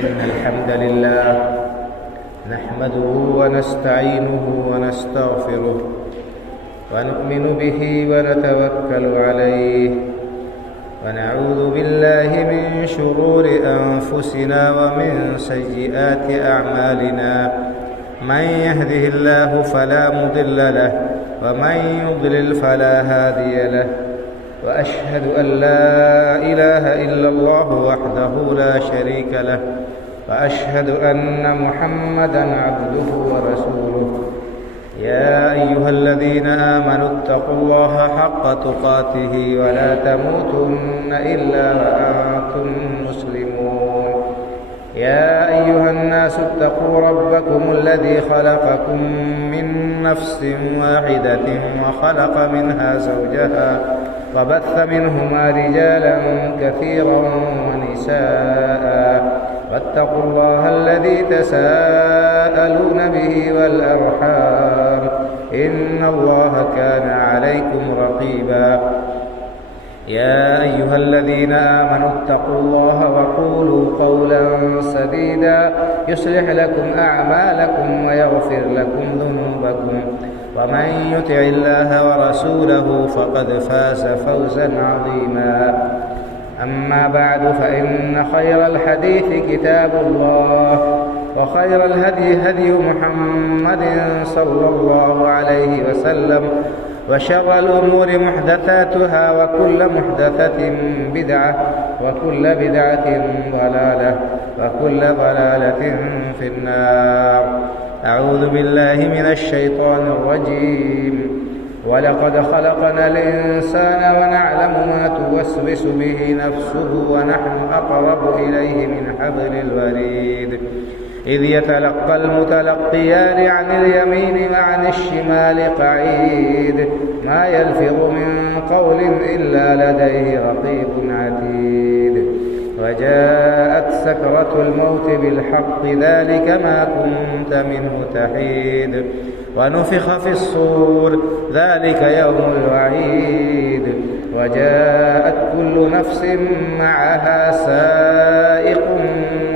إن الحمد لله نحمده ونستعينه ونستغفره ونؤمن به ونتوكل عليه ونعوذ بالله من شرور أنفسنا ومن سيئات أعمالنا من يهده الله فلا مضل له ومن يضلل فلا هادي له وأشهد أن لا إله إلا الله وحده لا شريك له وأشهد أن محمدًا عبده ورسوله يا أيها الذين آمنوا اتقوا الله حق تقاته ولا تموتن إلا وأنتم مسلمون يا أيها الناس اتقوا ربكم الذي خلقكم من نفس واحدة وخلق منها زوجها وبث منهما رجالا كثيرا ونساء واتقوا الله الذي تساءلون به والأرحام إن الله كان عليكم رقيبا يا أيها الذين آمنوا اتقوا الله وقولوا قولا سديدا يصلح لكم أعمالكم ويغفر لكم ذنوبكم ومن يطع الله ورسوله فقد فاز فوزا عظيما أما بعد فإن خير الحديث كتاب الله وخير الهدي هدي محمد صلى الله عليه وسلم وشر الأمور محدثاتها وكل محدثة بدعة وكل بدعة ضلالة وكل ضلالة في النار. أعوذ بالله من الشيطان الرجيم. ولقد خلقنا الإنسان ونعلم ما توسوس به نفسه ونحن أقرب إليه من حبل الوريد إذ يتلقى المتلقيان عن اليمين وعن الشمال قعيد ما يلفظ من قول إلا لديه رقيب عتيد وجاءت سكرة الموت بالحق ذلك ما كنت منه تحيد ونفخ في الصور ذلك يوم الوعيد وجاءت كل نفس معها سائق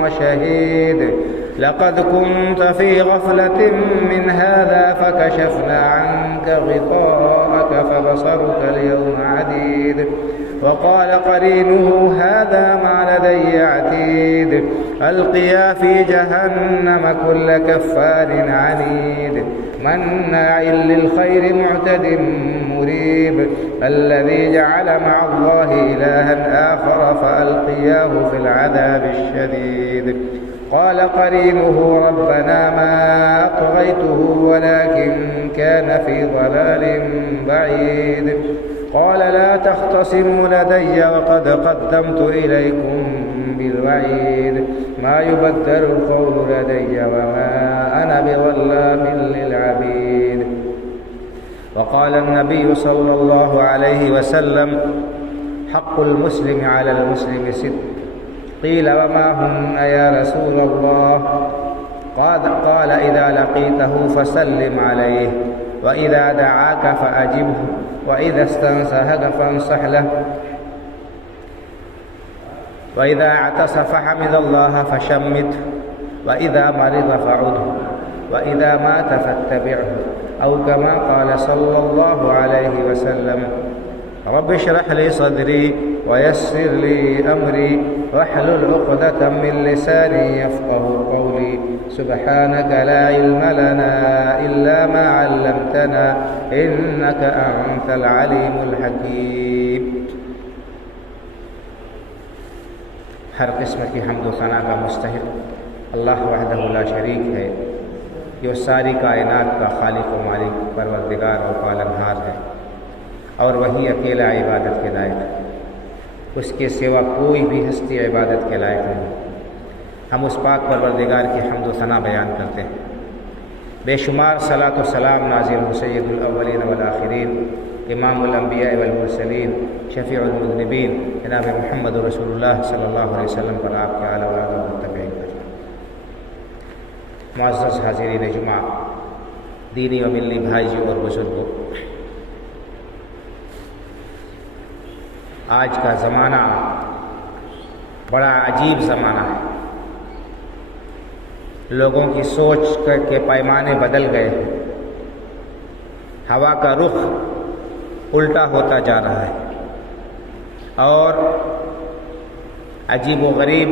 وشهيد لقد كنت في غفلة من هذا فكشفنا عنك غطاءك فبصرك اليوم حديد وقال قرينه هذا ما لدي عتيد ألقيا في جهنم كل كفار عنيد مناع للخير معتد مريب الذي جعل مع الله إلها آخر فألقياه في العذاب الشديد قال قرينه ربنا ما أطغيته ولكن كان في ضلال بعيد قال لا تختصموا لدي وقد قدمت إليكم بالوعيد ما يبدل القول لدي وما أنا بظلام للعبيد. وقال النبي صلى الله عليه وسلم حق المسلم على المسلم ست قيل وما هن يا رسول الله قال إذا لقيته فسلم عليه وإذا دعاك فأجبه وإذا استنصحك فانصح له وإذا اعطس فحمد الله فشمته وإذا مرض فعده وإذا مات فاتبعه أو كما قال صلى الله عليه وسلم رب اشرح لي صدري ويسر لي أمري واحلل عقدة من لساني يفقه قولي سبحانك لا علم لنا إلا ما علمتنا إنك أنت العليم الحكيم. ہر قسم کی حمد و ثنا کا مستحق اللہ وحدہ لا شریک ہے جو ساری کائنات کا خالق و مالک پروردگار و پالنہار ہے اور وہی اکیلا عبادت کے لائق ہے. اس کے سوا کوئی بھی ہستی عبادت کے لائق نہیں. ہم اس پاک پروردگار کی حمد و ثنا بیان کرتے ہیں. بے شمار صلاۃ و سلام نازل ہو سید الاولین والآخرین امام الانبیاء والمرسلین شفیع المذنبین جناب محمد رسول اللہ صلی اللہ علیہ وسلم پر، آپ کے آل اولاد و متبعین پر. معزز حاضرین جمعہ، دینی و ملی بھائیوں اور بزرگوں، آج کا زمانہ بڑا عجیب زمانہ ہے. لوگوں کی سوچ کے پیمانے بدل گئے ہیں، ہوا کا رخ الٹا ہوتا جا رہا ہے اور عجیب و غریب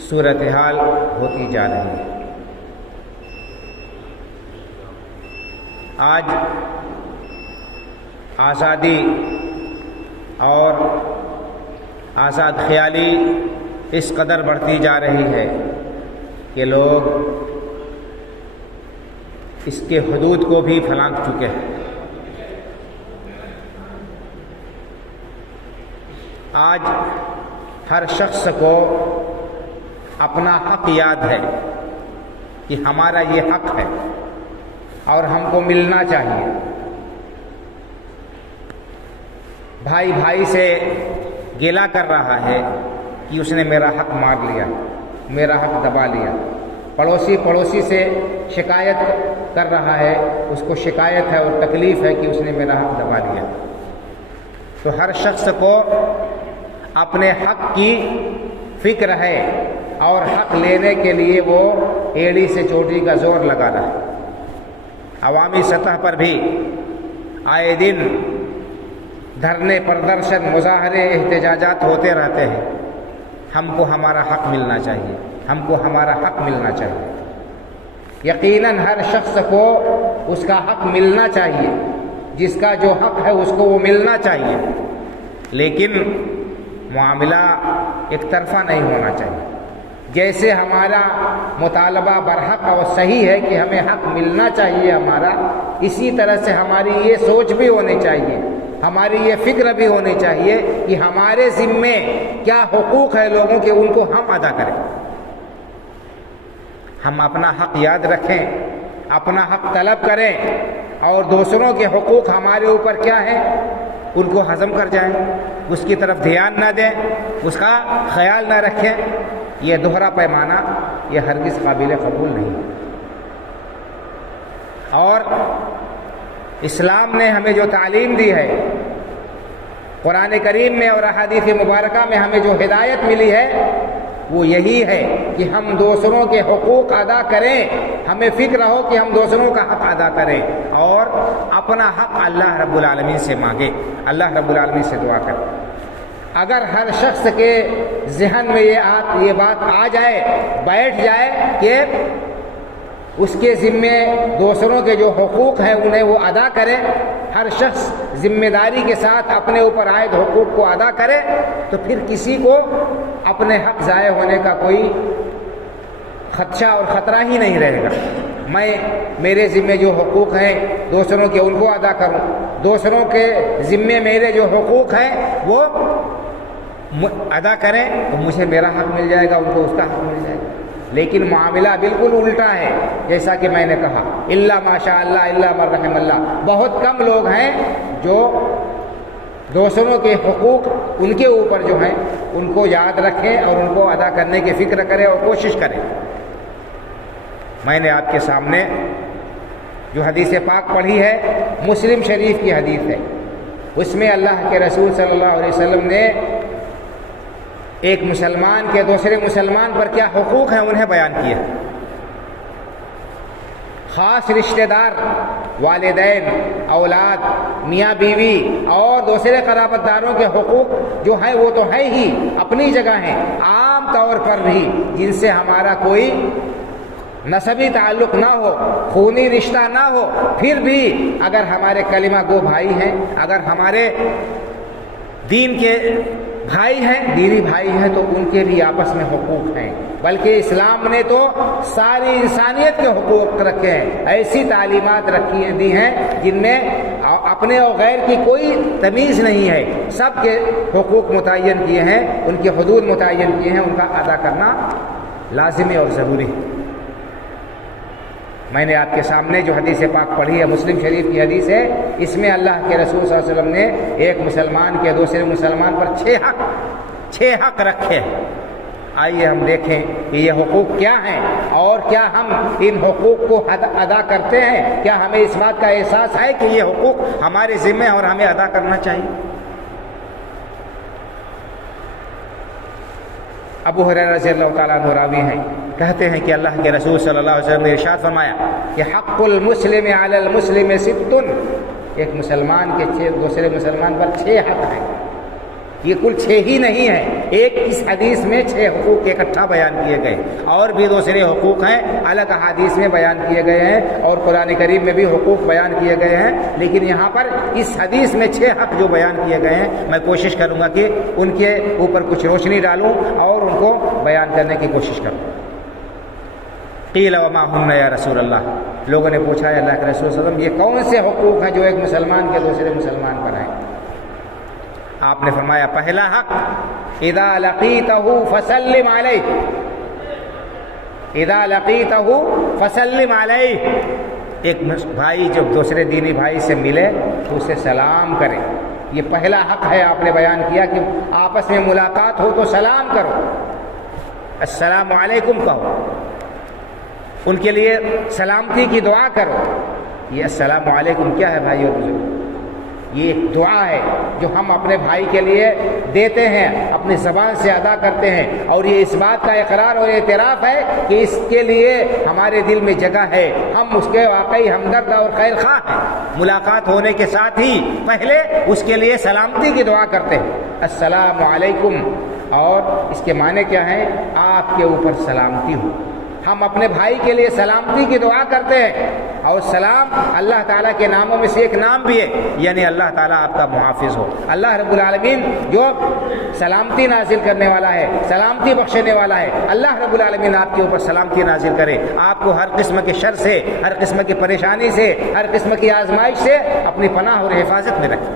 صورتحال ہوتی جا رہی ہے۔ آج آزادی اور آزاد خیالی اس قدر بڑھتی جا رہی ہے کہ لوگ اس کے حدود کو بھی پھلانگ چکے ہیں۔ آج ہر شخص کو اپنا حق یاد ہے کہ ہمارا یہ حق ہے اور ہم کو ملنا چاہیے۔ بھائی بھائی سے گیلا کر رہا ہے کہ اس نے میرا حق مار لیا، میرا حق دبا لیا۔ پڑوسی سے شکایت کر رہا ہے، اس کو شکایت ہے اور تکلیف ہے کہ اس نے میرا حق دبا لیا۔ تو ہر شخص کو اپنے حق کی فکر ہے اور حق لینے کے لیے وہ ایڑی سے چوٹی کا زور لگا رہا ہے۔ عوامی سطح پر بھی آئے دن دھرنے، پردرشن، مظاہرے، احتجاجات ہوتے رہتے ہیں۔ ہم کو ہمارا حق ملنا چاہیے، ہم کو ہمارا حق ملنا چاہیے۔ یقیناً ہر شخص کو اس کا حق ملنا چاہیے، جس کا جو حق ہے اس کو وہ ملنا چاہیے، لیکن معاملہ ایک طرفہ نہیں ہونا چاہیے۔ جیسے ہمارا مطالبہ برحق اور صحیح ہے کہ ہمیں حق ملنا چاہیے ہمارا، اسی طرح سے ہماری یہ سوچ بھی ہونی چاہیے، ہماری یہ فکر بھی ہونی چاہیے کہ ہمارے ذمے کیا حقوق ہے لوگوں کے، ان کو ہم ادا کریں۔ ہم اپنا حق یاد رکھیں، اپنا حق طلب کریں اور دوسروں کے حقوق ہمارے اوپر کیا ہے ان کو ہضم کر جائیں، اس کی طرف دھیان نہ دیں، اس کا خیال نہ رکھیں۔ یہ دوہرا پیمانہ یہ ہرگز قابل قبول نہیں۔ اور اسلام نے ہمیں جو تعلیم دی ہے، قرآن کریم میں اور احادیث مبارکہ میں ہمیں جو ہدایت ملی ہے وہ یہی ہے کہ ہم دوسروں کے حقوق ادا کریں، ہمیں فکر ہو کہ ہم دوسروں کا حق ادا کریں اور اپنا حق اللہ رب العالمین سے مانگیں، اللہ رب العالمین سے دعا کریں۔ اگر ہر شخص کے ذہن میں یہ بات آ جائے، بیٹھ جائے کہ اس کے ذمے دوسروں کے جو حقوق ہیں انہیں وہ ادا کرے، ہر شخص ذمہ داری کے ساتھ اپنے اوپر عائد حقوق کو ادا کرے، تو پھر کسی کو اپنے حق ضائع ہونے کا کوئی خدشہ اور خطرہ ہی نہیں رہے گا۔ میرے ذمے جو حقوق ہیں دوسروں کے ان کو ادا کروں، دوسروں کے ذمے میرے جو حقوق ہیں وہ ادا کریں تو مجھے میرا حق مل جائے گا، ان کو اس کا حق مل جائے گا۔ لیکن معاملہ بالکل الٹا ہے، جیسا کہ میں نے کہا، الا ماشاء اللہ الا من رحم اللہ، بہت کم لوگ ہیں جو دوسروں کے حقوق ان کے اوپر جو ہیں ان کو یاد رکھیں اور ان کو ادا کرنے کی فکر کریں اور کوشش کریں۔ میں نے آپ کے سامنے جو حدیث پاک پڑھی ہے مسلم شریف کی حدیث ہے، اس میں اللہ کے رسول صلی اللہ علیہ وسلم نے ایک مسلمان کے دوسرے مسلمان پر کیا حقوق ہیں انہیں بیان کیا۔ خاص رشتہ دار، والدین، اولاد، میاں بیوی اور دوسرے قرابت داروں کے حقوق جو ہیں وہ تو ہیں ہی، اپنی جگہ ہیں، عام طور پر بھی جن سے ہمارا کوئی نسبی تعلق نہ ہو، خونی رشتہ نہ ہو، پھر بھی اگر ہمارے کلمہ گو بھائی ہیں، اگر ہمارے دین کے بھائی ہیں، دینی بھائی ہیں، تو ان کے بھی آپس میں حقوق ہیں۔ بلکہ اسلام نے تو ساری انسانیت کے حقوق رکھے ہیں، ایسی تعلیمات دی ہیں جن میں اپنے اور غیر کی کوئی تمیز نہیں ہے، سب کے حقوق متعین کیے ہیں، ان کے حدود متعین کیے ہیں، ان کا ادا کرنا لازمی اور ضروری ہے۔ میں نے آپ کے سامنے جو حدیث پاک پڑھی ہے مسلم شریف کی حدیث ہے، اس میں اللہ کے رسول صلی اللہ علیہ وسلم نے ایک مسلمان کے دوسرے مسلمان پر 6 حق رکھے ہیں۔ آئیے ہم دیکھیں کہ یہ حقوق کیا ہیں اور کیا ہم ان حقوق کو ادا کرتے ہیں، کیا ہمیں اس بات کا احساس ہے کہ یہ حقوق ہمارے ذمہ اور ہمیں ادا کرنا چاہیے۔ ابو ہریرہ رضی اللہ تعالیٰ عنہ راوی ہیں کہتے ہیں کہ اللہ کے رسول صلی اللہ علیہ وسلم نے ارشاد فرمایا کہ حق المسلم علی المسلم ست، ایک مسلمان کے دوسرے مسلمان پر 6 حق ہیں. یہ کل 6 ہی نہیں ہیں، ایک اس حدیث میں 6 حقوق اکٹھا بیان کیے گئے، اور بھی دوسرے حقوق ہیں الگ حدیث میں بیان کیے گئے ہیں، اور قرآن کریم میں بھی حقوق بیان کیے گئے ہیں. لیکن یہاں پر اس حدیث میں 6 حق جو بیان کیے گئے ہیں، میں کوشش کروں گا کہ ان کے اوپر کچھ روشنی ڈالوں اور ان کو بیان کرنے کی کوشش کروں. قیل وما ہن یا رسول اللہ، لوگوں نے پوچھا اللہ کے رسول صلی اللہ علیہ وسلم یہ کون سے حقوق ہیں جو ایک مسلمان کے دوسرے مسلمان پر ہیں؟ آپ نے فرمایا پہلا حق اذا لقیتہ فسلم علیہ، اذا لقیتہ فسلم علیہ، ایک بھائی جب دوسرے دینی بھائی سے ملے تو اسے سلام کرے. یہ پہلا حق ہے. آپ نے بیان کیا کہ آپس میں ملاقات ہو تو سلام کرو، السلام علیکم کہو، ان کے لیے سلامتی کی دعا کرو. یہ السلام علیکم کیا ہے بھائی اور بزرگ؟ یہ ایک دعا ہے جو ہم اپنے بھائی کے لیے دیتے ہیں، اپنی زبان سے ادا کرتے ہیں، اور یہ اس بات کا اقرار اور اعتراف ہے کہ اس کے لیے ہمارے دل میں جگہ ہے، ہم اس کے واقعی ہمدرد اور خیر خواہ ہیں. ملاقات ہونے کے ساتھ ہی پہلے اس کے لیے سلامتی کی دعا کرتے ہیں، السلام علیکم. اور اس کے معنی کیا ہیں؟ آپ کے اوپر سلامتی ہو. ہم اپنے بھائی کے لیے سلامتی کی دعا کرتے ہیں، اور سلام اللہ تعالیٰ کے ناموں میں سے ایک نام بھی ہے، یعنی اللہ تعالیٰ آپ کا محافظ ہو. اللہ رب العالمین جو سلامتی نازل کرنے والا ہے، سلامتی بخشنے والا ہے، اللہ رب العالمین آپ کے اوپر سلامتی نازل کرے، آپ کو ہر قسم کے شر سے، ہر قسم کی پریشانی سے، ہر قسم کی آزمائش سے اپنی پناہ اور حفاظت میں رکھے.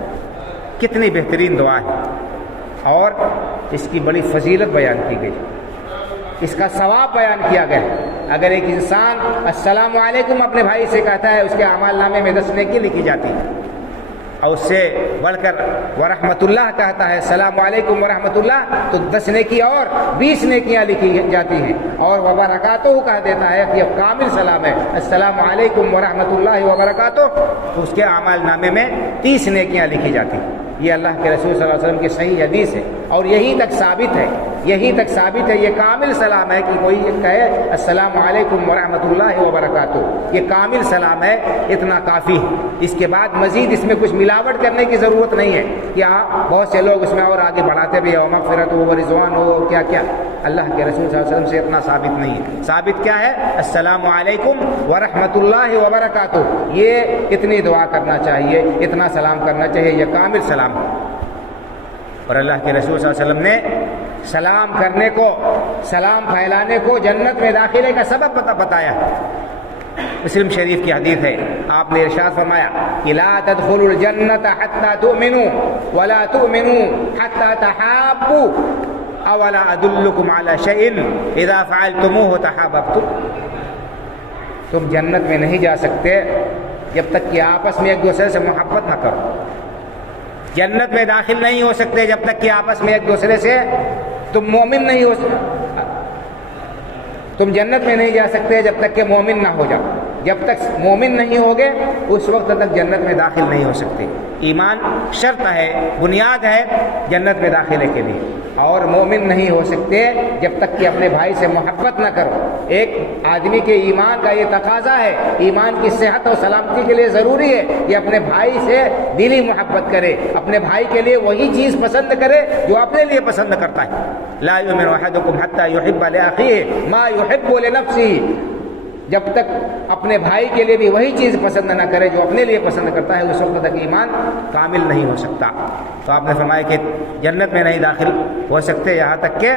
کتنی بہترین دعا ہے، اور اس کی بڑی فضیلت بیان کی گئی، اس کا ثواب بیان کیا گیا. اگر ایک انسان السلام علیکم اپنے بھائی سے کہتا ہے، اس کے اعمال نامے میں 10 نیکی لکھی جاتی ہے، اور اس سے بڑھ کر ورحمۃ اللہ کہتا ہے، السلام علیکم ورحمۃ اللہ، تو 10 نیکی اور 20 نیکیاں لکھی جاتی ہیں. اور وبرکاتہ کہہ دیتا ہے کہ اب کامل سلام ہے، السلام علیکم ورحمۃ اللہ وبرکاتہ، تو اس کے اعمال نامے میں 30 نیکیاں لکھی جاتی ہیں. یہ اللہ کے رسول صلی اللہ علیہ وسلم کی صحیح حدیث ہے، اور یہیں تک ثابت ہے، یہیں تک ثابت ہے. یہ کامل سلام ہے کہ کوئی کہے السلام علیکم ورحمۃ اللہ وبرکاتہ، یہ کامل سلام ہے، اتنا کافی ہے. اس کے بعد مزید اس میں کچھ ملاوٹ کرنے کی ضرورت نہیں ہے کہ بہت سے لوگ اس میں اور آگے بڑھاتے بھی ہو، مغفرت ہو، رضوان ہو، کیا کیا. اللہ کے رسول صلی اللہ علیہ وسلم سے اتنا ثابت نہیں ہے. ثابت کیا ہے؟ السلام علیکم ورحمۃ اللہ وبرکاتہ. یہ اتنی دعا کرنا چاہیے، اتنا سلام کرنا چاہیے، یہ کامل سلام. اور اللہ کے رسول صلی اللہ علیہ وسلم نے سلام کرنے کو، سلام پھیلانے کو جنت میں داخلے کا سبب بتایا. مسلم شریف کی حدیث ہے، آپ نے ارشاد فرمایا کہ لا تدخلوا الجنة حتى تؤمنوا ولا تؤمنوا حتى تحابوا اولا ادلکم علی شیء اذا فعلتموه تحاببتم. تم جنت میں نہیں جا سکتے جب تک کہ آپس میں ایک دوسرے سے محبت نہ کرو. جنت میں داخل نہیں ہو سکتے جب تک کہ آپس میں ایک دوسرے سے تم مومن نہیں ہو سکتے. تم جنت میں نہیں جا سکتے جب تک کہ مومن نہ ہو جاؤ. جب تک مومن نہیں ہوگے اس وقت تک جنت میں داخل نہیں ہو سکتے. ایمان شرط ہے، بنیاد ہے جنت میں داخلے کے لیے، اور مومن نہیں ہو سکتے جب تک کہ اپنے بھائی سے محبت نہ کرو. ایک آدمی کے ایمان کا یہ تقاضا ہے، ایمان کی صحت اور سلامتی کے لیے ضروری ہے کہ اپنے بھائی سے دلی محبت کرے، اپنے بھائی کے لیے وہی چیز پسند کرے جو اپنے لیے پسند کرتا ہے. لا یؤمن احدکم حتی یحب لاخیہ ما یحب لنفسہ. جب تک اپنے بھائی کے لیے بھی وہی چیز پسند نہ کرے جو اپنے لیے پسند کرتا ہے، اس وقت تک ایمان کامل نہیں ہو سکتا. تو آپ نے فرمایا کہ جنت میں نہیں داخل ہو سکتے یہاں تک کہ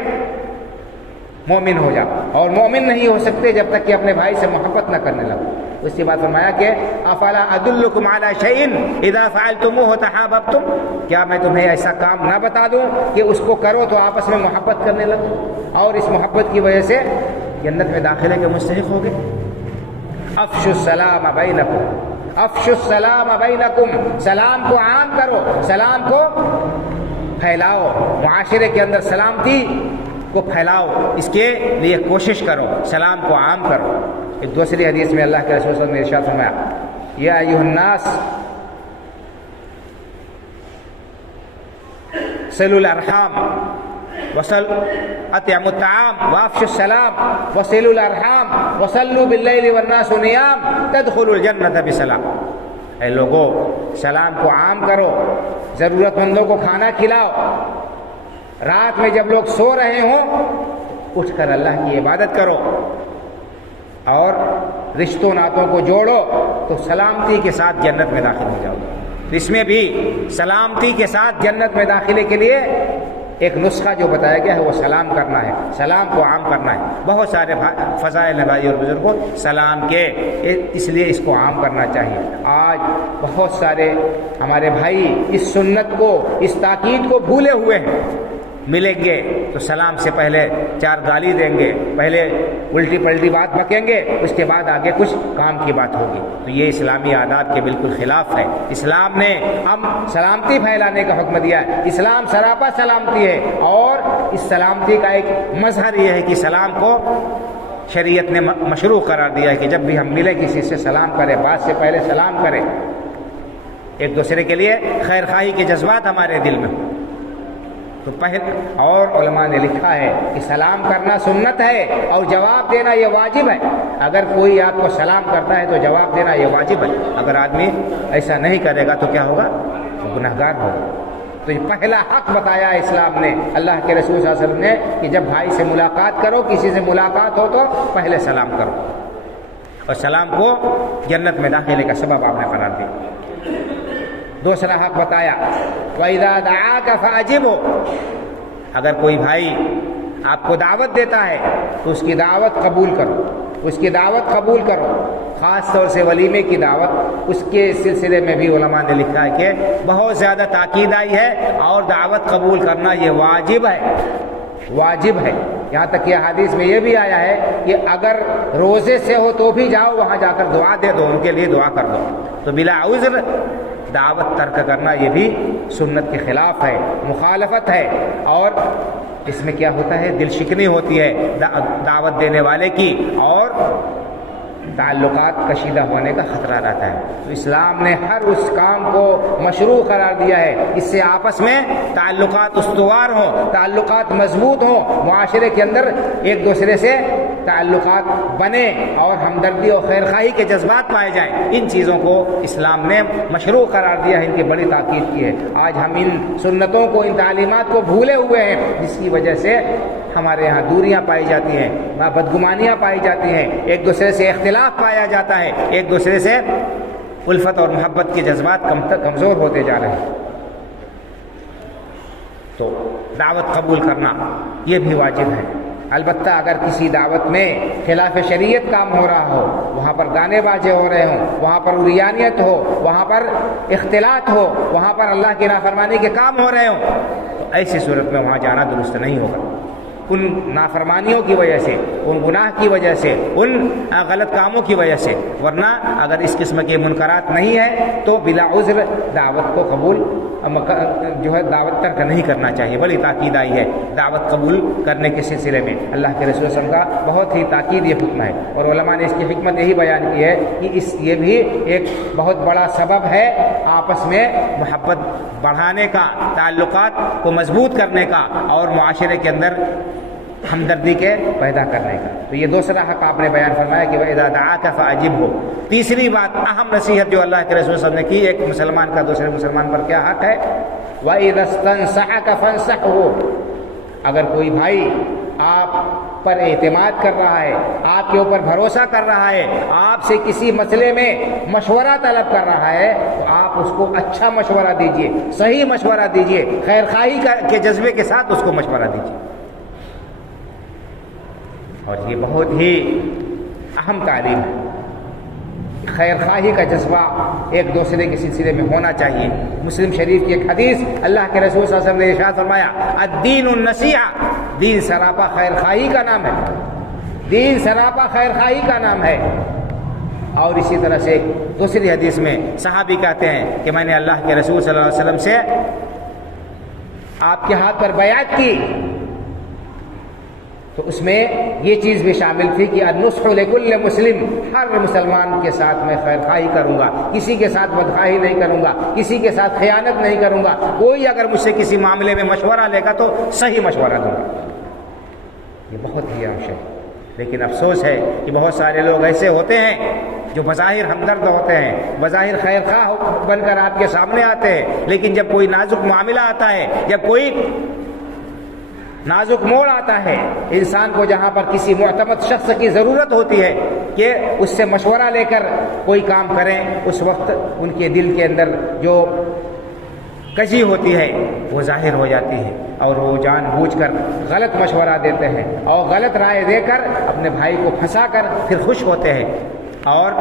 مومن ہو جاؤ، اور مومن نہیں ہو سکتے جب تک کہ اپنے بھائی سے محبت نہ کرنے لگو. اس کے بعد فرمایا کہ افلا ادلکم علی شیء اذا فعلتموه تحاببتم. کیا میں تمہیں ایسا کام نہ بتا دوں کہ اس کو کرو تو آپس میں محبت کرنے لگو، اور اس محبت کی وجہ سے جنت میں داخلے کے مستحق ہوگے. افشوا السلام بینکم، افشوا السلام بینکم. سلام کو عام کرو، سلام کو پھیلاؤ، معاشرے کے اندر سلامتی کو پھیلاؤ، اس کے لیے کوشش کرو، سلام کو عام کرو. ایک دوسری حدیث میں اللہ کے رسول صلی اللہ علیہ وسلم نے ارشاد فرمایا یا ایھا الناس صلوا الارحام اطعموا الطعام وافشوا السلام وصلوا الارحام وصلوا باللیل والناس نیام تدخلوا الجنة بسلام. اے لوگو، سلام کو عام کرو، ضرورت مندوں کو کھانا کھلاؤ، رات میں جب لوگ سو رہے ہوں اٹھ کر اللہ کی عبادت کرو، اور رشتوں ناتوں کو جوڑو تو سلامتی کے ساتھ جنت میں داخل ہو جاؤ. اس میں بھی سلامتی کے ساتھ جنت میں داخلے کے لیے ایک نسخہ جو بتایا گیا ہے وہ سلام کرنا ہے، سلام کو عام کرنا ہے. بہت سارے فضائل بھائی اور بزرگوں سلام کے، اس لیے اس کو عام کرنا چاہیے. آج بہت سارے ہمارے بھائی اس سنت کو، اس تاکید کو بھولے ہوئے ہیں. ملیں گے تو سلام سے پہلے 4 گالی دیں گے، پہلے الٹی پلٹی بات بکیں گے، اس کے بعد آگے کچھ کام کی بات ہوگی. تو یہ اسلامی آداب کے بالکل خلاف ہے. اسلام نے ہم سلامتی پھیلانے کا حکم دیا ہے. اسلام سراپا سلامتی ہے، اور اس سلامتی کا ایک مظہر یہ ہے کہ سلام کو شریعت نے مشروع قرار دیا ہے کہ جب بھی ہم ملیں کسی سے سلام کریں، بات سے پہلے سلام کریں، ایک دوسرے کے لیے خیر خواہی کے جذبات ہمارے دل میں. تو اور علماء نے لکھا ہے کہ سلام کرنا سنت ہے اور جواب دینا یہ واجب ہے. اگر کوئی آپ کو سلام کرتا ہے تو جواب دینا یہ واجب ہے. اگر آدمی ایسا نہیں کرے گا تو کیا ہوگا؟ تو گنہگار ہوگا. تو یہ پہلا حق بتایا ہے اسلام نے، اللہ کے رسول صلی اللہ علیہ وسلم نے، کہ جب بھائی سے ملاقات کرو، کسی سے ملاقات ہو تو پہلے سلام کرو، اور سلام کو جنت میں داخلے کا سبب آپ نے قرار دیا. دوسرا حق بتایا وَإِذَا دَعَاكَ فَأَجِبْهُ، اگر کوئی بھائی آپ کو دعوت دیتا ہے تو اس کی دعوت قبول کرو، اس کی دعوت قبول کرو. خاص طور سے ولیمے کی دعوت، اس کے سلسلے میں بھی علماء نے لکھا ہے کہ بہت زیادہ تاکید آئی ہے، اور دعوت قبول کرنا یہ واجب ہے، واجب ہے. یہاں تک کہ حدیث میں یہ بھی آیا ہے کہ اگر روزے سے ہو تو بھی جاؤ، وہاں جا کر دعا دے دو، ان کے لیے دعا کر دو. تو بلا عذر دعوت ترک کرنا یہ بھی سنت کے خلاف ہے، مخالفت ہے. اور اس میں کیا ہوتا ہے؟ دل شکنی ہوتی ہے دعوت دینے والے کی، اور تعلقات کشیدہ ہونے کا خطرہ رہتا ہے. تو اسلام نے ہر اس کام کو مشروع قرار دیا ہے، اس سے آپس میں تعلقات استوار ہوں، تعلقات مضبوط ہوں، معاشرے کے اندر ایک دوسرے سے تعلقات بنے اور ہمدردی اور خیرخواہی کے جذبات پائے جائیں. ان چیزوں کو اسلام نے مشروع قرار دیا ہے، ان کی بڑی تاکید کی ہے. آج ہم ان سنتوں کو، ان تعلیمات کو بھولے ہوئے ہیں، جس کی وجہ سے ہمارے یہاں دوریاں پائی جاتی ہیں، بدگمانیاں پائی جاتی ہیں، ایک دوسرے سے اختلاف پایا جاتا ہے، ایک دوسرے سے الفت اور محبت کے جذبات کمزور ہوتے جا رہے ہیں. تو دعوت قبول کرنا یہ بھی واجب ہے. البتہ اگر کسی دعوت میں خلاف شریعت کام ہو رہا ہو، وہاں پر گانے باجے ہو رہے ہوں، وہاں پر عریانیت ہو، وہاں پر اختلاط ہو، وہاں پر اللہ کی نافرمانی کے کام ہو رہے ہوں، تو ایسی صورت میں وہاں جانا درست نہیں ہوگا. ان نافرمانیوں کی وجہ سے، ان گناہ کی وجہ سے، ان غلط کاموں کی وجہ سے. ورنہ اگر اس قسم کے منکرات نہیں ہیں تو بلا عذر دعوت کو قبول جو ہے دعوت ترک نہیں کرنا چاہیے. بڑی تاکید آئی ہے دعوت قبول کرنے کے سلسلے میں. اللہ کے رسول صلی اللہ علیہ وسلم کا بہت ہی تاکید یہ حکم ہے، اور علماء نے اس کی حکمت یہی بیان کی ہے کہ یہ بھی ایک بہت بڑا سبب ہے آپس میں محبت بڑھانے کا، تعلقات کو مضبوط کرنے کا، اور معاشرے کے اندر ہمدردی کے پیدا کرنے کا. تو یہ دوسرا حق آپ نے بیان فرمایا کہ وَإِذَا دَعَاكَ فَأَجِبْهُ. تیسری بات، اہم نصیحت جو اللہ کے رسول صلی اللہ علیہ وسلم نے کی، ایک مسلمان کا دوسرے مسلمان پر کیا حق ہے؟ وَإِذَا اسْتَنصَحَكَ فَانصَحْهُ. اگر کوئی بھائی آپ پر اعتماد کر رہا ہے، آپ کے اوپر بھروسہ کر رہا ہے، آپ سے کسی مسئلے میں مشورہ طلب کر رہا ہے، تو آپ اس کو اچھا مشورہ دیجئے، صحیح مشورہ دیجئے، خیر خواہی کے جذبے کے ساتھ اس کو مشورہ دیجئے. اور یہ بہت ہی اہم تعلیم ہے. خیر خواہی کا جذبہ ایک دوسرے کے سلسلے میں ہونا چاہیے. مسلم شریف کی ایک حدیث، اللہ کے رسول صلی اللہ علیہ وسلم نے ارشاد فرمایا الدین النصیحہ، دین سراپا خیر خواہی کا نام ہے، دین سراپا خیر خواہی کا نام ہے. اور اسی طرح سے دوسری حدیث میں صحابی کہتے ہیں کہ میں نے اللہ کے رسول صلی اللہ علیہ وسلم سے آپ کے ہاتھ پر بیعت کی تو اس میں یہ چیز بھی شامل تھی کہ النصح لکل مسلم، ہر مسلمان کے ساتھ میں خیر خواہی کروں گا، کسی کے ساتھ بدخواہی نہیں کروں گا، کسی کے ساتھ خیانت نہیں کروں گا، کوئی اگر مجھ سے کسی معاملے میں مشورہ لے گا تو صحیح مشورہ دوں گا۔ یہ بہت ہی اہم ہے، لیکن افسوس ہے کہ بہت سارے لوگ ایسے ہوتے ہیں جو بظاہر ہمدرد ہوتے ہیں، بظاہر خیر خواہ بن کر آپ کے سامنے آتے ہیں، لیکن جب کوئی نازک معاملہ آتا ہے، جب کوئی نازک موڑ آتا ہے، انسان کو جہاں پر کسی معتمد شخص کی ضرورت ہوتی ہے کہ اس سے مشورہ لے کر کوئی کام کریں، اس وقت ان کے دل کے اندر جو کجی ہوتی ہے وہ ظاہر ہو جاتی ہے، اور وہ جان بوجھ کر غلط مشورہ دیتے ہیں اور غلط رائے دے کر اپنے بھائی کو پھنسا کر پھر خوش ہوتے ہیں اور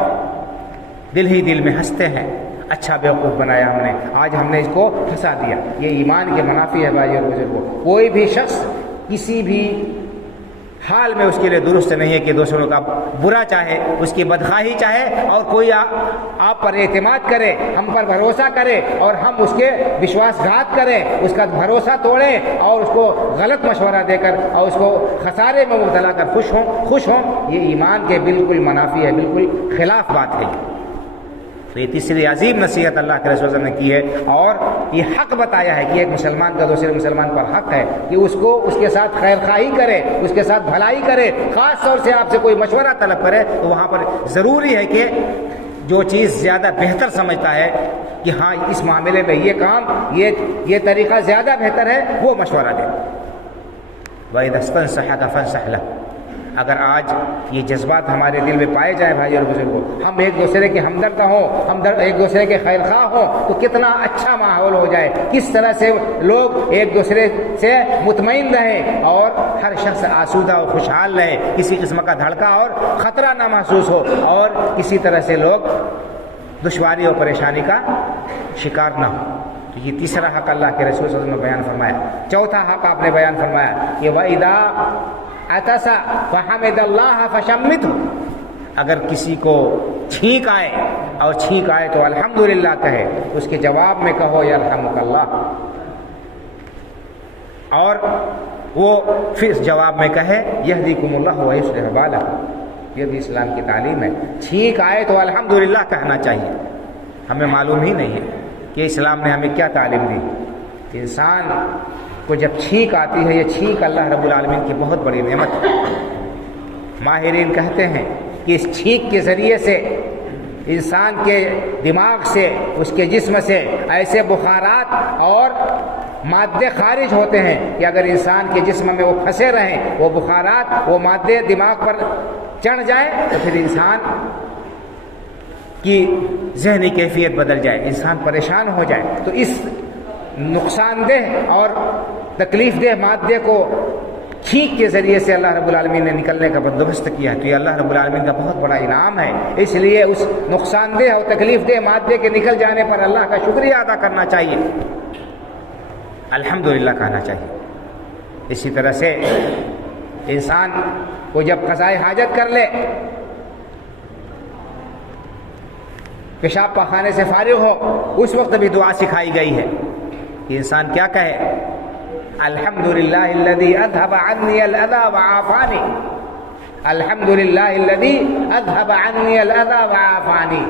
دل ہی دل میں ہنستے ہیں، اچھا بیوقوف بنایا ہم نے، آج ہم نے اس کو پھنسا دیا۔ یہ ایمان کے منافی ہے بھائی اور بزرگوں۔ کوئی بھی شخص کسی بھی حال میں اس کے لیے درست نہیں ہے کہ دوسروں کا برا چاہے، اس کی بدخواہی چاہے، اور کوئی آپ پر اعتماد کرے، ہم پر بھروسہ کرے اور ہم اس کے وشواس گھات کریں، اس کا بھروسہ توڑیں اور اس کو غلط مشورہ دے کر اور اس کو خسارے میں مبتلا کر خوش ہوں، یہ ایمان کے بالکل منافی ہے، بالکل خلاف بات ہے۔ تو یہ تیسری عظیم نصیحت اللہ کے رسول صلی اللہ علیہ وسلم نے کی ہے، اور یہ حق بتایا ہے کہ ایک مسلمان کا دوسرے مسلمان پر حق ہے کہ اس کو اس کے ساتھ خیر خواہی کرے، اس کے ساتھ بھلائی کرے، خاص طور سے آپ سے کوئی مشورہ طلب کرے تو وہاں پر ضروری ہے کہ جو چیز زیادہ بہتر سمجھتا ہے کہ ہاں اس معاملے میں یہ کام یہ طریقہ زیادہ بہتر ہے، وہ مشورہ دے۔ وَإِذَا اسْتَنصَحَكَ فَانصَحْ لَهُ۔ اگر آج یہ جذبات ہمارے دل میں پائے جائیں بھائی اور بزرگوں، ہم ایک دوسرے کے ہمدرد ہوں، ایک دوسرے کے خیر خواہ ہوں، تو کتنا اچھا ماحول ہو جائے، کس طرح سے لوگ ایک دوسرے سے مطمئن رہیں اور ہر شخص آسودہ اور خوشحال رہے، کسی قسم کا دھڑکا اور خطرہ نہ محسوس ہو، اور کسی طرح سے لوگ دشواری اور پریشانی کا شکار نہ ہو۔ تو یہ تیسرا حق اللہ کے رسول صلی اللہ علیہ وسلم نے بیان فرمایا۔ چوتھا حق آپ نے بیان فرمایا کہ وَإِذَا عطس فحمد اللہ فشمته، اگر کسی کو چھینک آئے تو الحمدللہ کہے، اس کے جواب میں کہو یرحمک اللہ، اور وہ پھر جواب میں کہے یہدیکم اللہ ویصلح بالکم۔ یہ بھی اسلام کی تعلیم ہے، چھینک آئے تو الحمدللہ کہنا چاہیے۔ ہمیں معلوم ہی نہیں ہے کہ اسلام نے ہمیں کیا تعلیم دی۔ انسان کو جب چھینک آتی ہے، یہ چھینک اللہ رب العالمین کی بہت بڑی نعمت ہے۔ ماہرین کہتے ہیں کہ اس چھینک کے ذریعے سے انسان کے دماغ سے، اس کے جسم سے ایسے بخارات اور مادے خارج ہوتے ہیں کہ اگر انسان کے جسم میں وہ پھنسے رہیں، وہ بخارات، وہ مادے دماغ پر چڑھ جائیں تو پھر انسان کی ذہنی کیفیت بدل جائے، انسان پریشان ہو جائے۔ تو اس نقصان دہ اور تکلیف دہ مادے کو چھینک کے ذریعے سے اللہ رب العالمین نے نکلنے کا بندوبست کیا، تو یہ اللہ رب العالمین کا بہت بڑا انعام ہے۔ اس لیے اس نقصان دہ اور تکلیف دہ مادے کے نکل جانے پر اللہ کا شکریہ ادا کرنا چاہیے، الحمدللہ کہنا چاہیے۔ اسی طرح سے انسان کو جب قضائے حاجت کر لے، پیشاب پاخانے سے فارغ ہو، اس وقت بھی دعا سکھائی گئی ہے کہ انسان کیا کہے، الحمدللہ الذی اذھب عنی الاذی وعافانی، الحمدللہ الذی اذھب عنی الاذی وعافانی۔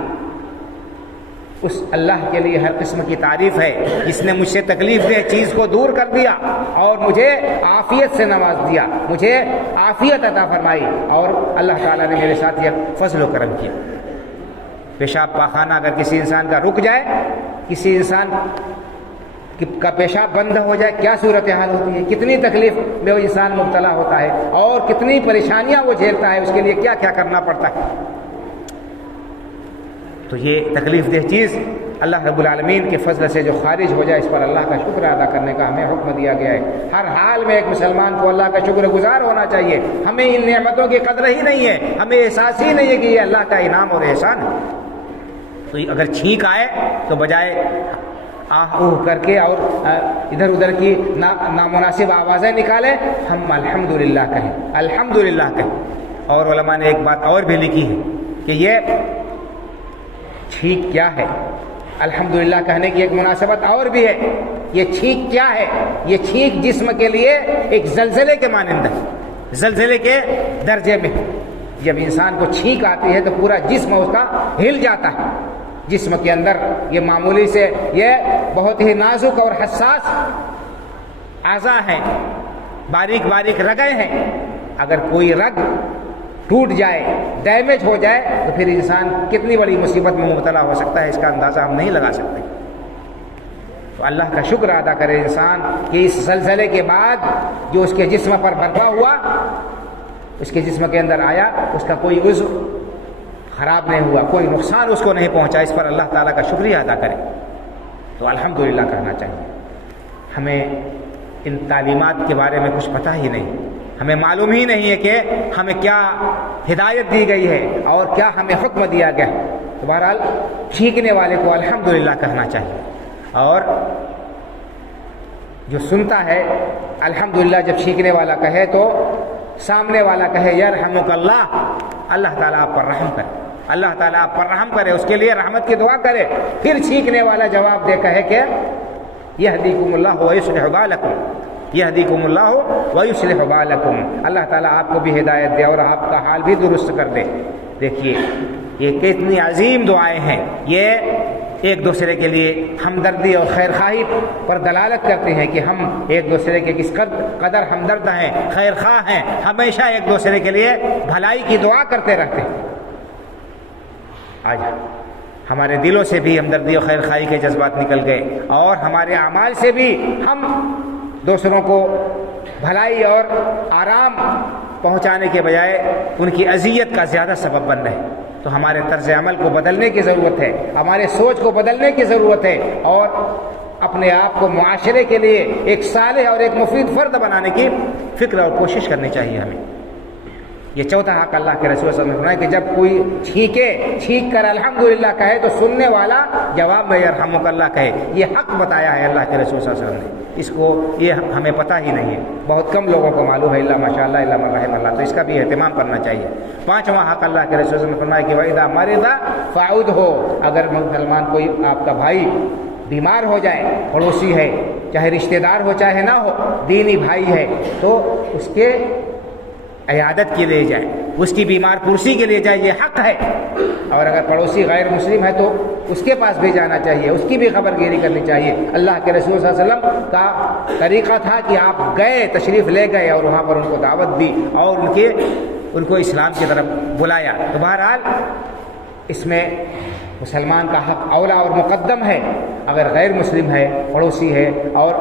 اس اللہ کے لیے ہر قسم کی تعریف ہے جس نے مجھ سے تکلیف دہ چیز کو دور کر دیا اور مجھے عافیت سے نواز دیا، مجھے عافیت عطا فرمائی، اور اللہ تعالیٰ نے میرے ساتھ یہ فضل و کرم کیا۔ پیشاب پاخانہ اگر کسی انسان کا رک جائے، کسی انسان کا پیشاب بند ہو جائے، کیا صورتحال ہوتی ہے، کتنی تکلیف میں وہ انسان مبتلا ہوتا ہے اور کتنی پریشانیاں وہ جھیلتا ہے، اس کے لیے کیا کیا کرنا پڑتا ہے۔ تو یہ تکلیف دہ چیز اللہ رب العالمین کے فضل سے جو خارج ہو جائے، اس پر اللہ کا شکر ادا کرنے کا ہمیں حکم دیا گیا ہے۔ ہر حال میں ایک مسلمان کو اللہ کا شکر گزار ہونا چاہیے۔ ہمیں ان نعمتوں کی قدر ہی نہیں ہے، ہمیں احساس ہی نہیں ہے کہ یہ اللہ کا انعام اور احسان ہے۔ تو اگر چھینک آئے تو بجائے آہ اوہ کر کے اور ادھر ادھر کی نامناسب آوازیں نکالیں، ہم الحمدللہ کہیں، الحمدللہ کہیں۔ اور علماء نے ایک بات اور بھی لکھی ہے کہ یہ چھینک کیا ہے، الحمدللہ کہنے کی ایک مناسبت اور بھی ہے۔ یہ چھینک کیا ہے؟ یہ چھینک جسم کے لیے ایک زلزلے کے مانند ہے۔ زلزلے کے درجے میں. جب انسان کو چھینک آتی ہے تو پورا جسم اس کا ہل جاتا ہے. جسم کے اندر یہ معمولی سے یہ بہت ہی نازک اور حساس اعضاء ہیں، باریک باریک رگیں ہیں. اگر کوئی رگ ٹوٹ جائے، ڈیمیج ہو جائے تو پھر انسان کتنی بڑی مصیبت میں مبتلا ہو سکتا ہے، اس کا اندازہ ہم نہیں لگا سکتے. تو اللہ کا شکر ادا کرے انسان کہ اس زلزلے کے بعد جو اس کے جسم پر برپا ہوا، اس کے جسم کے اندر آیا، اس کا کوئی عضو خراب نہیں ہوا، کوئی نقصان اس کو نہیں پہنچا. اس پر اللہ تعالیٰ کا شکریہ ادا کرے تو الحمدللہ کہنا چاہیے. ہمیں ان تعلیمات کے بارے میں کچھ پتہ ہی نہیں، ہمیں معلوم ہی نہیں ہے کہ ہمیں کیا ہدایت دی گئی ہے اور کیا ہمیں حکم دیا گیا. تو بہرحال چھینکنے والے کو الحمدللہ کہنا چاہیے، اور جو سنتا ہے الحمدللہ جب چھینکنے والا کہے تو سامنے والا کہے یرحمک اللہ، اللہ تعالیٰ آپ پر رحم کرے، اللہ تعالیٰ آپ پر رحم کرے، اس کے لیے رحمت کی دعا کرے. پھر چھینکنے والا جواب دے کہے کہ یہدیکم اللہ ویصلح بالکم، یہدیکم اللہ ویصلح بالکم، اللہ تعالیٰ آپ کو بھی ہدایت دے اور آپ کا حال بھی درست کر دے. دیکھیے یہ کتنی عظیم دعائیں ہیں، یہ ایک دوسرے کے لیے ہمدردی اور خیرخواہی پر دلالت کرتے ہیں کہ ہم ایک دوسرے کے کس قدر ہمدرد ہیں، خیرخواہ ہیں، ہمیشہ ایک دوسرے کے لیے بھلائی کی دعا کرتے رہتے ہیں. آج ہمارے دلوں سے بھی ہمدردی اور خیرخواہی کے جذبات نکل گئے، اور ہمارے اعمال سے بھی ہم دوسروں کو بھلائی اور آرام پہنچانے کے بجائے ان کی اذیت کا زیادہ سبب بن رہے ہیں. تو ہمارے طرز عمل کو بدلنے کی ضرورت ہے، ہمارے سوچ کو بدلنے کی ضرورت ہے، اور اپنے آپ کو معاشرے کے لیے ایک صالح اور ایک مفید فرد بنانے کی فکر اور کوشش کرنی چاہیے ہمیں. یہ چوتھا حق اللہ کے رسول صلی اللہ علیہ وسلم نے فرمایا کہ جب کوئی چھینک کر الحمدللہ کہے تو سننے والا جواب میں یرحمک اللہ کہے. یہ حق بتایا ہے اللہ کے رسول صلی اللہ علیہ وسلم نے، اس کو یہ ہمیں پتہ ہی نہیں ہے، بہت کم لوگوں کو معلوم ہے، الا ماشاء اللہ الا من رحم اللہ. تو اس کا بھی اہتمام کرنا چاہیے. پانچواں حق اللہ کے رسول صلی اللہ علیہ وسلم نے فرمایا کہ وَإِذَا مَرِضَ فَعُودْهُ، اگر مسلمان کوئی آپ کا بھائی بیمار ہو جائے، پڑوسی ہے، چاہے رشتہ دار ہو چاہے نہ ہو، دینی بھائی ہے، تو اس کے عیادت کے لیے جائے، اس کی بیمار پرسی کے لیے جائے، یہ حق ہے. اور اگر پڑوسی غیر مسلم ہے تو اس کے پاس بھی جانا چاہیے، اس کی بھی خبر گیری کرنی چاہیے. اللہ کے رسول صلی اللہ علیہ وسلم کا طریقہ تھا کہ آپ گئے، تشریف لے گئے اور وہاں پر ان کو دعوت دی اور ان کو اسلام کی طرف بلایا. تو بہرحال اس میں مسلمان کا حق اولا اور مقدم ہے. اگر غیر مسلم ہے، پڑوسی ہے اور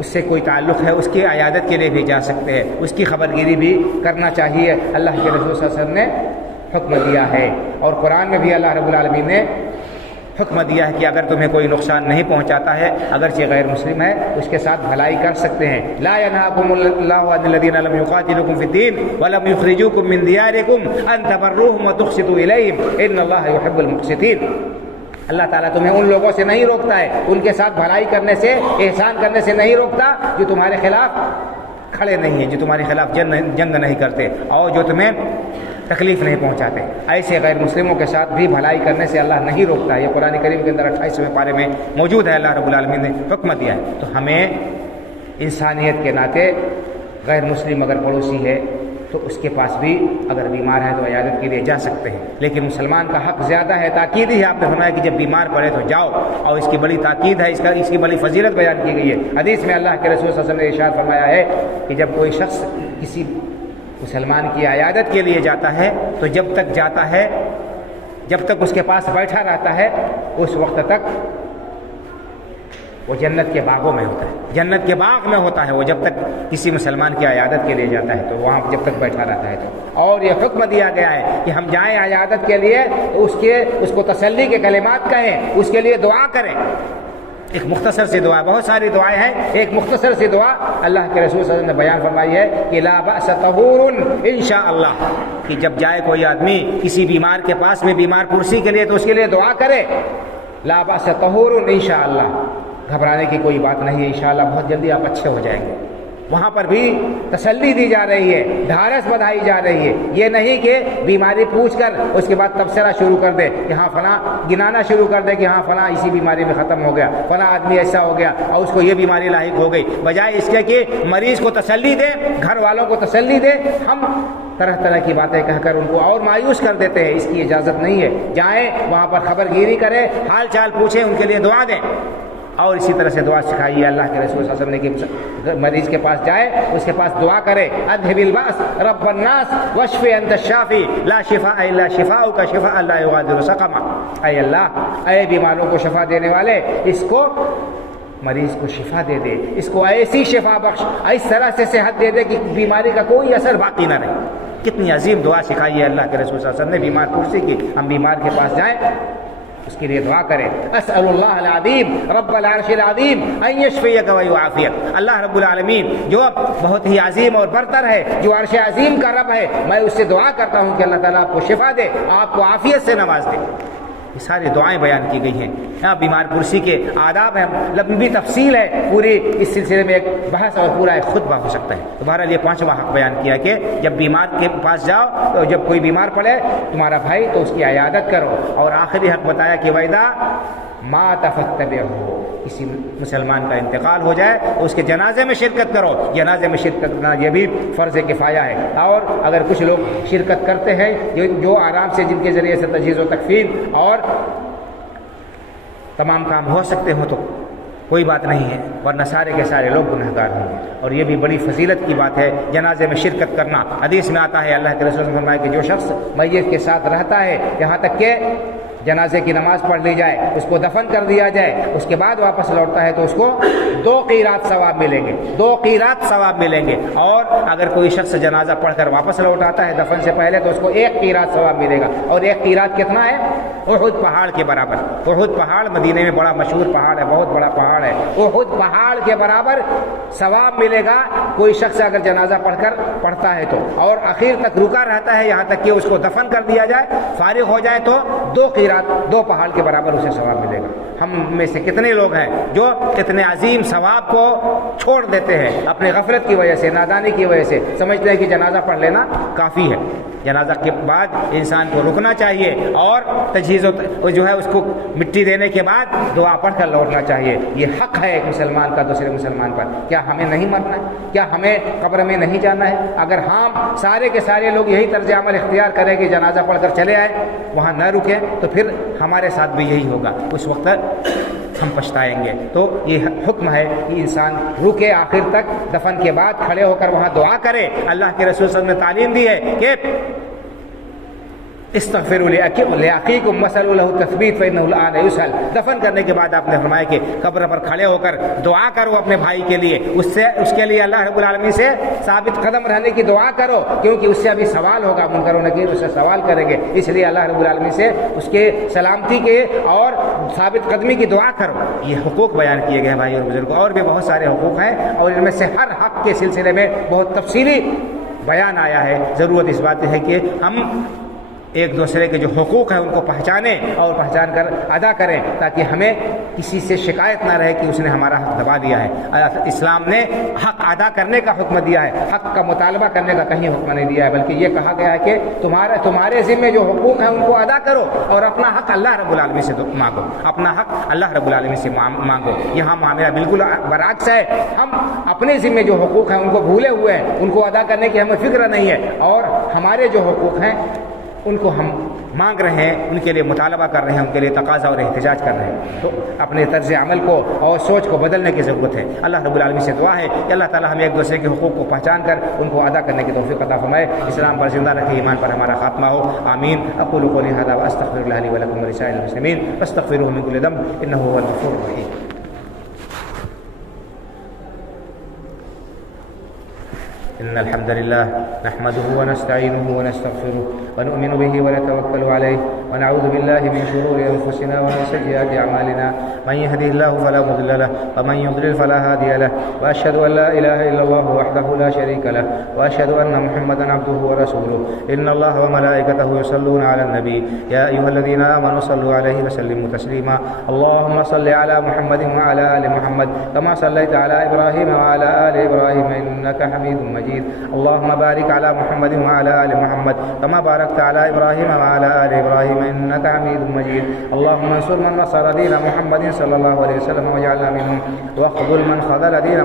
اس سے کوئی تعلق ہے، اس کی عیادت کے لیے بھی جا سکتے ہیں، اس کی خبر گیری بھی کرنا چاہیے. اللہ کے رسول صلی اللہ علیہ وسلم نے حکم دیا ہے، اور قرآن میں بھی اللہ رب العالمین نے حکم دیا ہے کہ اگر تمہیں کوئی نقصان نہیں پہنچاتا ہے، اگرچہ غیر مسلم ہے، اس کے ساتھ بھلائی کر سکتے ہیں. لا ينهاكم الله عن الذين لم يقاتلوكم في الدين ولم يخرجوكم من دياركم ان تبروهم وتقسطوا اليهم ان الله يحب المقسطين. اللہ تعالیٰ تمہیں ان لوگوں سے نہیں روکتا ہے، ان کے ساتھ بھلائی کرنے سے، احسان کرنے سے نہیں روکتا جو تمہارے خلاف کھڑے نہیں ہیں، جو تمہارے خلاف جنگ نہیں کرتے اور جو تمہیں تکلیف نہیں پہنچاتے. ایسے غیر مسلموں کے ساتھ بھی بھلائی کرنے سے اللہ نہیں روکتا ہے. یہ قرآن کریم کے اندر 28ویں پارے میں موجود ہے. اللہ رب العالمین نے حکم دیا ہے. تو ہمیں انسانیت کے ناطے غیر مسلم اگر پڑوسی ہے تو اس کے پاس بھی اگر بیمار ہے تو عیادت کے لیے جا سکتے ہیں. لیکن مسلمان کا حق زیادہ ہے، تاکید ہی آپ نے فرمایا کہ جب بیمار پڑے تو جاؤ، اور اس کی بڑی تاکید ہے، اس کی بڑی فضیلت بیان کی گئی ہے. حدیث میں اللہ کے رسول صلی اللہ علیہ وسلم نے ارشاد فرمایا ہے کہ جب کوئی شخص کسی مسلمان کی عیادت کے لیے جاتا ہے تو جب تک جاتا ہے، جب تک اس کے پاس بیٹھا رہتا ہے، اس وقت تک وہ جنت کے باغوں میں ہوتا ہے، جنت کے باغ میں ہوتا ہے وہ جب تک کسی مسلمان کی عیادت کے لیے جاتا ہے تو وہاں جب تک بیٹھا رہتا ہے. تو اور یہ حکم دیا گیا ہے کہ ہم جائیں عیادت کے لیے تو اس کو تسلی کے کلمات کہیں، اس کے لیے دعا کریں. ایک مختصر سی دعا، بہت ساری دعائیں ہیں، ایک مختصر سی دعا اللہ کے رسول صلی اللہ علیہ وسلم نے بیان فرمائی ہے کہ لا بأس طہور انشاءاللہ، کہ جب جائے کوئی آدمی کسی بیمار کے پاس میں بیمار پرسی کے لیے تو اس کے لیے دعا کرے. لا بأس طہور انشاءاللہ، گھبرانے کی کوئی بات نہیں ہے، انشاءاللہ بہت جلدی آپ اچھے ہو جائیں گے. وہاں پر بھی تسلی دی جا رہی ہے، ڈھارس بندھائی جا رہی ہے۔ یہ نہیں کہ بیماری پوچھ کر اس کے بعد تبصرہ شروع کر دے کہ ہاں فلاں، گنانا شروع کر دے کہ ہاں فلاں اسی بیماری میں ختم ہو گیا، فلاں آدمی ایسا ہو گیا اور اس کو یہ بیماری لاحق ہو گئی، بجائے اس کے کہ مریض کو تسلی دے، گھر والوں کو تسلی دے۔ ہم طرح طرح کی باتیں کہہ کر ان کو اور مایوس کر دیتے ہیں، اس کی اجازت نہیں ہے۔ جائیں وہاں پر خبر گیری کریں، حال چال پوچھیں، ان کے لیے دعا دیں، اور اسی طرح سے دعا سکھائیے۔ اللہ کے رسول صلی اللہ علیہ وسلم نے کہ مریض کے پاس جائے، اس کے پاس دعا کرے، اذهب الباس رب الناس واشف انت الشافی لا شفاء الا شفاؤک شفاء لا یغادر سقما۔ اے اللہ، اے بیماروں کو شفا دینے والے، اس کو، مریض کو شفا دے دے، اس کو ایسی شفا بخش، اس طرح سے صحت دے دے کہ بیماری کا کوئی اثر باقی نہ رہے۔ کتنی عظیم دعا سکھائی ہے اللہ کے رسول صلی اللہ علیہ وسلم نے بیمار پرسی کی۔ ہم بیمار کے پاس جائیں، اس کے لیے دعا کریں، اسأل اللہ العظیم رب العرش العظیم ان یشفیک و یعافیک۔ اللہ رب العالمین جو بہت ہی عظیم اور برتر ہے، جو عرش عظیم کا رب ہے، میں اس سے دعا کرتا ہوں کہ اللہ تعالیٰ آپ کو شفا دے، آپ کو عافیت سے نواز دے۔ یہ ساری دعائیں بیان کی گئی ہیں۔ یہاں بیمار پرسی کے آداب ہیں، لمبی تفصیل ہے، پوری اس سلسلے میں ایک بحث اور پورا ایک خطبہ ہو سکتا ہے۔ تو بہرحال یہ 5واں حق بیان کیا کہ جب بیمار کے پاس جاؤ، تو جب کوئی بیمار پڑے تمہارا بھائی تو اس کی عیادت کرو۔ اور آخری حق بتایا کہ وَإِذَا مَاتَ فَاتَّبِعْهُ، کسی مسلمان کا انتقال ہو جائے تو اس کے جنازے میں شرکت کرو۔ جنازے میں شرکت کرنا یہ بھی فرض کفایہ ہے۔ اور اگر کچھ لوگ شرکت کرتے ہیں جو آرام سے، جن کے ذریعے سے تجہیز و تکفین اور تمام کام ہو سکتے ہوں تو کوئی بات نہیں ہے، ورنہ سارے کے سارے لوگ گنہگار ہوں گے۔ اور یہ بھی بڑی فضیلت کی بات ہے جنازے میں شرکت کرنا۔ حدیث میں آتا ہے، اللہ کے رسول نے فرمایا کہ جو شخص میت کے ساتھ رہتا ہے یہاں تک کہ جنازے کی نماز پڑھ لی جائے، اس کو دفن کر دیا جائے، اس کے بعد واپس لوٹتا ہے تو اس کو 2 قیرات ثواب ملیں گے، 2 قیرات ثواب ملیں گے۔ اور اگر کوئی شخص جنازہ پڑھ کر واپس لوٹ آتا ہے دفن سے پہلے تو اس کو 1 قیرات ثواب ملے گا۔ اور 1 قیرات کتنا ہے؟ احد پہاڑ کے برابر۔ احد پہاڑ مدینے میں بڑا مشہور پہاڑ ہے، بہت بڑا پہاڑ ہے۔ احد پہاڑ کے برابر ثواب ملے گا کوئی شخص اگر جنازہ پڑھتا ہے تو، اور آخر تک رکا رہتا ہے یہاں تک کہ اس کو دفن کر دیا جائے، فارغ ہو جائے تو 2 قیرات، 2 پہاڑ کے برابر اسے ثواب ملے گا۔ ہم میں سے کتنے لوگ ہیں جو اتنے عظیم ثواب کو چھوڑ دیتے ہیں اپنے غفلت کی وجہ سے، نادانی کی وجہ سے، سمجھتے ہیں کہ جنازہ پڑھ لینا کافی ہے۔ جنازہ کے بعد انسان کو رکنا چاہیے اور تجہیز جو ہے اس کو مٹی دینے کے بعد دعا پڑھ کر لوٹنا چاہیے۔ یہ حق ہے ایک مسلمان کا دوسرے مسلمان پر۔ کیا ہمیں نہیں مرنا ہے؟ کیا ہمیں قبر میں نہیں جانا ہے؟ اگر ہم سارے کے سارے لوگ یہی طرز عمل اختیار کریں کہ جنازہ پڑھ کر چلے آئے، وہاں نہ رکیں، تو پھر ہمارے ساتھ بھی یہی ہوگا، اس وقت ہم پچھتائیں گے۔ تو یہ حکم ہے کہ انسان رکے آخر تک، دفن کے بعد کھڑے ہو کر وہاں دعا کرے۔ اللہ کے رسول صلی اللہ علیہ وسلم نے تعلیم دی ہے کہ استغفروا لأخيكم واسألوا له التثبيت فإنه الآن يسأل۔ دفن کرنے کے بعد آپ نے فرمایا کہ قبر پر کھڑے ہو کر دعا کرو اپنے بھائی کے لیے، اس کے لیے اللہ رب العالمین سے ثابت قدم رہنے کی دعا کرو، کیونکہ اس سے ابھی سوال ہوگا، منکر و نکیر اس سے سوال کریں گے، اس لیے اللہ رب العالمین سے اس کے سلامتی کے اور ثابت قدمی کی دعا کرو۔ یہ حقوق بیان کیے گئے ہیں بھائی اور بزرگوں، اور بھی بہت سارے حقوق ہیں اور ان میں سے ہر حق کے سلسلے میں بہت تفصیلی بیان آیا ہے۔ ضرورت اس بات ہے کہ ہم ایک دوسرے کے جو حقوق ہیں ان کو پہچانیں اور پہچان کر ادا کریں، تاکہ ہمیں کسی سے شکایت نہ رہے کہ اس نے ہمارا حق دبا دیا ہے۔ اسلام نے حق ادا کرنے کا حکم دیا ہے، حق کا مطالبہ کرنے کا کہیں حکم نہیں دیا ہے، بلکہ یہ کہا گیا ہے کہ تمہارے ذمہ جو حقوق ہیں ان کو ادا کرو اور اپنا حق اللہ رب العالمین سے مانگو، اپنا حق اللہ رب العالمین سے مانگو۔ یہاں معاملہ بالکل برعکس ہے، ہم اپنے ذمہ جو حقوق ہیں ان کو بھولے ہوئے ہیں، ان کو ادا کرنے کی ہمیں فکر نہیں ہے، اور ہمارے جو حقوق ہیں ان کو ہم مانگ رہے ہیں، ان کے لیے مطالبہ کر رہے ہیں، ان کے لیے تقاضا اور احتجاج کر رہے ہیں۔ تو اپنے طرز عمل کو اور سوچ کو بدلنے کی ضرورت ہے۔ اللہ رب العالمین سے دعا ہے کہ اللہ تعالی ہمیں ایک دوسرے کے حقوق کو پہچان کر ان کو ادا کرنے کی توفیق عطا فرمائے، اسلام پر زندہ رکھے، ایمان پر ہمارا خاتمہ ہو، آمین۔ اقول قولی ھذا واستغفر اللہ لی ولکم ولسائر المسلمین فاستغفروه من كل ذنب انه هو الغفور الرحیم۔ إن الحمد لله نحمده ونستعينه ونستغفره ونؤمن به ونتوكل عليه ونعوذ بالله من شرور أنفسنا ومن سيئات أعمالنا من يهده الله فلا مضل له ومن يضلل فلا هادي له وأشهد أن لا إله إلا الله وحده لا شريك له وأشهد أن محمدا عبده ورسوله إن الله وملائكته يصلون على النبي يا أيها الذين آمنوا صلوا عليه وسلموا تسليما اللهم صل على محمد وعلى آل محمد كما صليت على إبراهيم وعلى آل إبراهيم إنك حميد مجيد اللهم بارك على محمد وعلى آل محمد كما باركت على إبراهيم وعلى آل إبراهيم إنك حميد مجيد اللهم انصر من نصر دين محمد صلى الله عليه وسلم واجعلنا منهم واخذل من خذل دين محمد